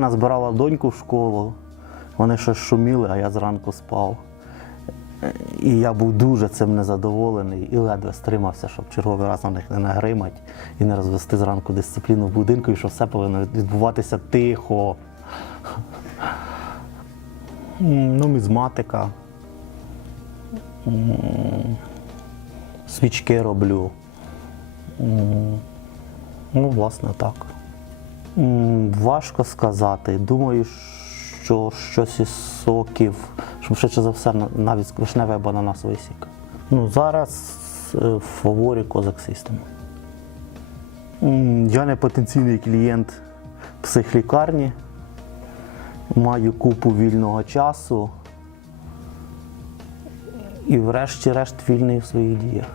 дружина збирала доньку в школу, вони щось шуміли, а я зранку спав. І я був дуже цим незадоволений і ледве стримався, щоб черговий раз на них не нагримати і не розвести зранку дисципліну в будинку, і що все повинно відбуватися тихо. Нумізматика. Свічки роблю. Ну, власне, так. Важко сказати. Думаю, що щось із соків, щоб швидше за все навіть вишневий або ананасовий сік. Ну, зараз е, в фаворі Козак System. Я не потенційний клієнт психлікарні. Маю купу вільного часу. І врешті-решт вільний в своїх діях.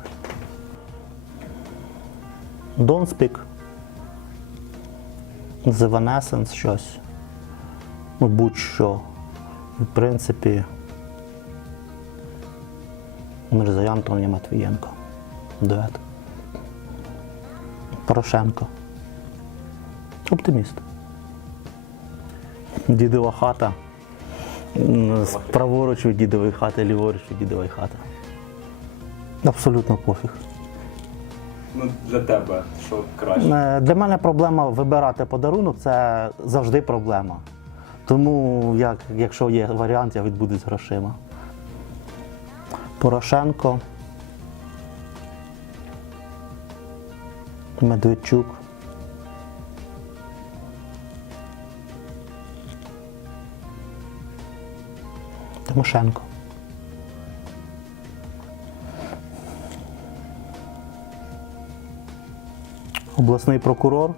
Speak. The щось. Ну, будь-що. В принципі, Мирзаян Тоня Матвієнко. Дует. Порошенко. Оптиміст. Дідова хата. Праворуч від дідової хати, ліворуч від дідової хати. Абсолютно пофіг. Ну, для тебе, що краще? Е, Для мене проблема вибирати подарунок це завжди проблема. Тому, як, якщо є варіант, я відбуду з грошима. Порошенко. Медведчук. Тимошенко. Обласний прокурор,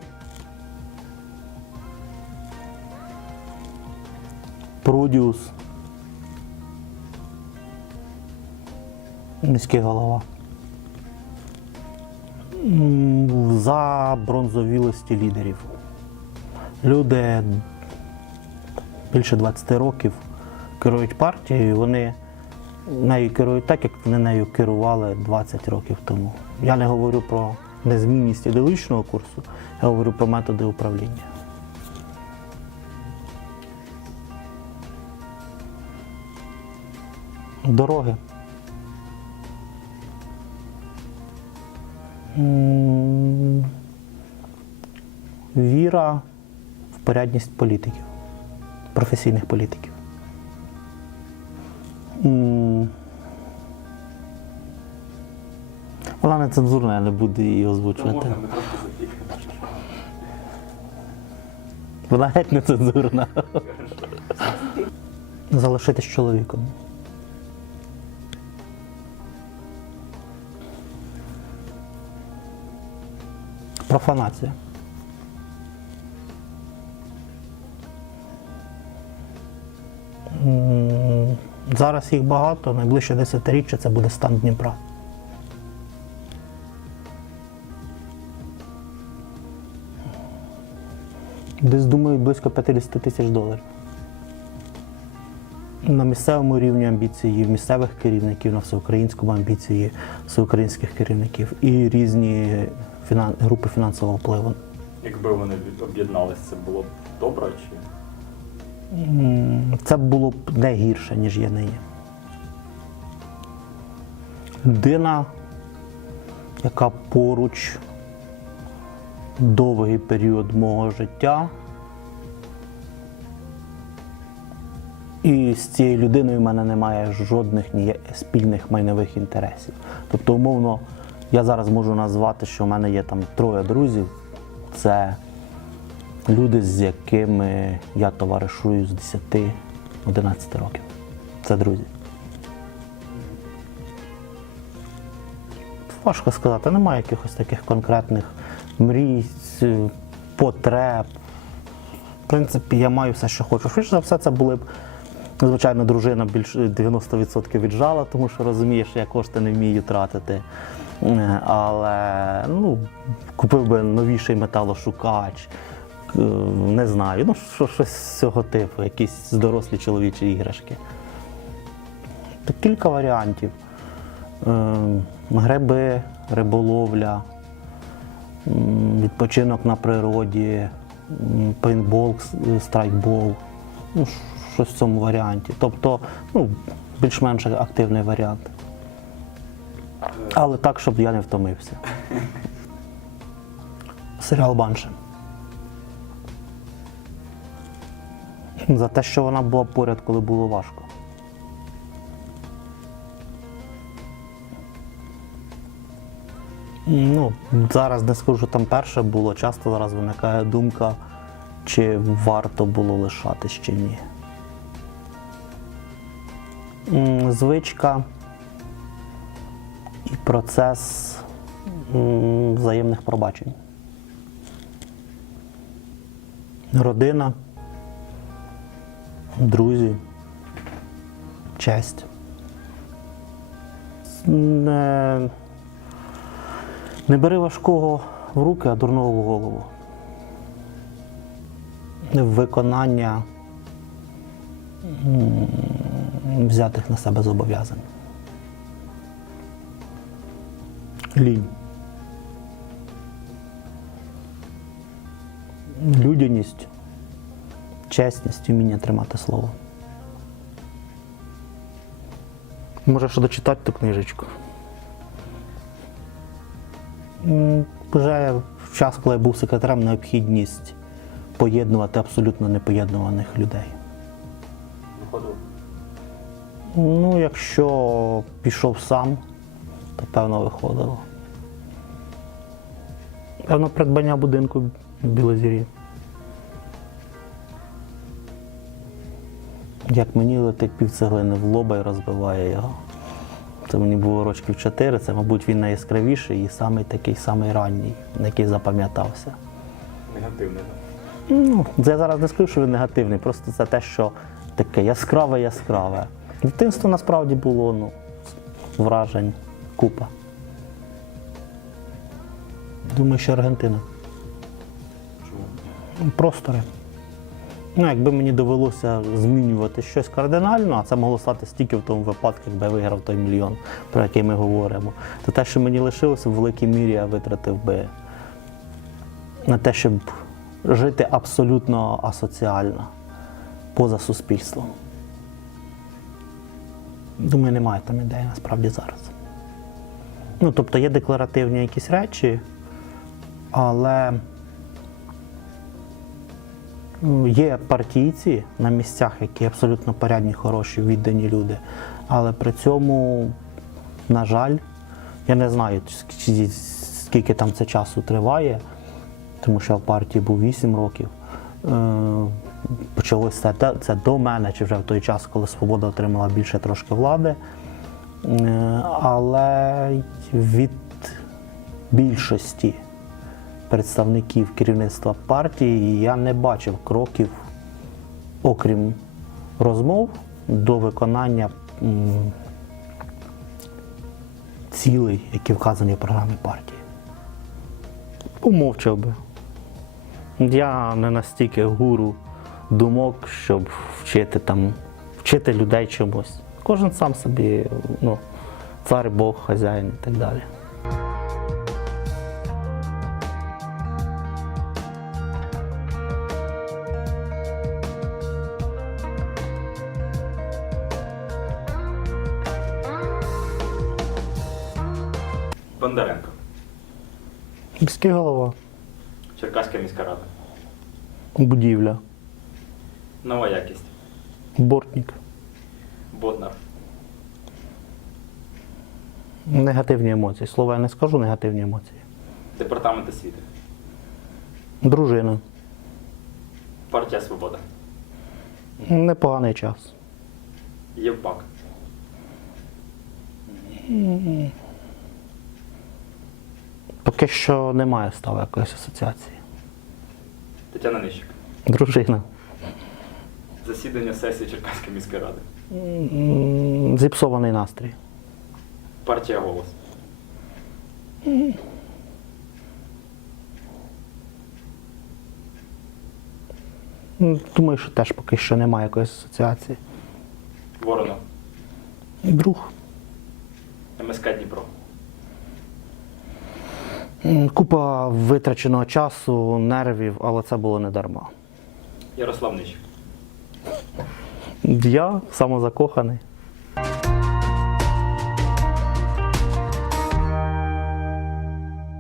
Прудіус, міський голова. За бронзовілості лідерів. Люди більше 20 років керують партією, вони нею керують так, як вони нею керували 20 років тому. Я не говорю про незмінність ідеологічного курсу, я говорю про методи управління. Дороги. Віра в порядність політиків, професійних політиків. Вона не цензурна, я не буду її озвучувати. Вона геть не цензурна. Залишитись чоловіком. Профанація. Зараз їх багато, найближче десятиріччя це буде стан Дніпра. Десь думаю близько 50 тисяч доларів. На місцевому рівні амбіції, в місцевих керівників, на всеукраїнському амбіції всеукраїнських керівників і різні фінан... групи фінансового впливу. Якби вони об'єднались, це було б добре чи? Це було б не гірше, ніж є нині. Людина, яка поруч довгий період мого життя. І з цією людиною в мене немає жодних спільних майнових інтересів. Тобто, умовно, я зараз можу назвати, що в мене є там троє друзів. Це люди, з якими я товаришую з 10-11 років. Це друзі. Важко сказати, немає якихось таких конкретних мрій, потреб. В принципі, я маю все, що хочу. Швидше за все, це були б, звичайно, дружина більше 90% віджала, тому що розуміє, що я кошти не вмію тратити. Е, Але ну, купив би новіший металошукач, не знаю, ну що, щось з цього типу, якісь дорослі чоловічі іграшки. Та кілька варіантів. Е, Гриби, риболовля, відпочинок на природі, пейнтбол, страйкбол, ну, щось в цьому варіанті. Тобто, ну, більш-менш активний варіант. Але так, щоб я не втомився. Серіал Банши. За те, що вона була поряд, коли було важко. Ну, зараз не скажу, там перше було. Часто зараз виникає думка, чи варто було лишатись чи ні. Звичка і процес взаємних пробачень. Родина, друзі, честь. Не бери важкого в руки, а дурного в голову. Виконання взятих на себе зобов'язань. Лінь. Людяність, чесність, вміння тримати слово. Можеш дочитати ту книжечку. Вже в час, коли я був секретарем, необхідність поєднувати абсолютно непоєднуваних людей. Виходив. Ну, якщо пішов сам, то певно виходило. Певно, придбання будинку в Білозірі. Як мені летить півцеглини в лоба і розбиває його. Це мені було років 4, це, мабуть, він найяскравіший і самий такий самий ранній, на який запам'ятався. Негативний. да? Ну, я зараз не скажу, що він негативний, просто це те, що таке яскраве, яскраве. Дитинство насправді було ну, вражень, купа. Думаю, що Аргентина. Чому? Простори. Ну, якби мені довелося змінювати щось кардинально, а це могло статися тільки в тому випадку, якби я виграв той мільйон, про який ми говоримо, то те, що мені лишилося, в великій мірі я витратив би на те, щоб жити абсолютно асоціально, поза суспільством. Думаю, немає там ідеї насправді зараз. Ну, тобто є декларативні якісь речі, але Є партійці на місцях, які абсолютно порядні, хороші, віддані люди. Але при цьому, на жаль, я не знаю, скільки там це часу триває, тому що я в партії був 8 років. Е, Почалося це, це до мене, чи вже в той час, коли Свобода отримала більше трошки влади. Е, Але від більшості представників керівництва партії я не бачив кроків, окрім розмов, до виконання цілей, які вказані в програмі партії. Помовчав би. Я не настільки гуру думок, щоб вчити там, вчити людей чомусь. Кожен сам собі, ну, цар, Бог, хазяїн і так далі. Бондаренко. Міський голова, Черкаська міська рада. будівля, Нова якість. бортник. Боднар. Негативні емоції. Слова я не скажу, негативні емоції. Департамент освіти. Дружина. Партія Свобода. Непоганий час. Євпак. Поки що немає став якоїсь асоціації. Тетяна Нищик. Дружина. Засідання сесії Черкаської міської ради. М, Зіпсований настрій. Партія Голос. М, Думаю, що теж поки що немає якоїсь асоціації. Воронов. Друг. МСК Дніпро. Купа витраченого часу, нервів, але це було не дарма. Ярослав Нич. Я самозакоханий.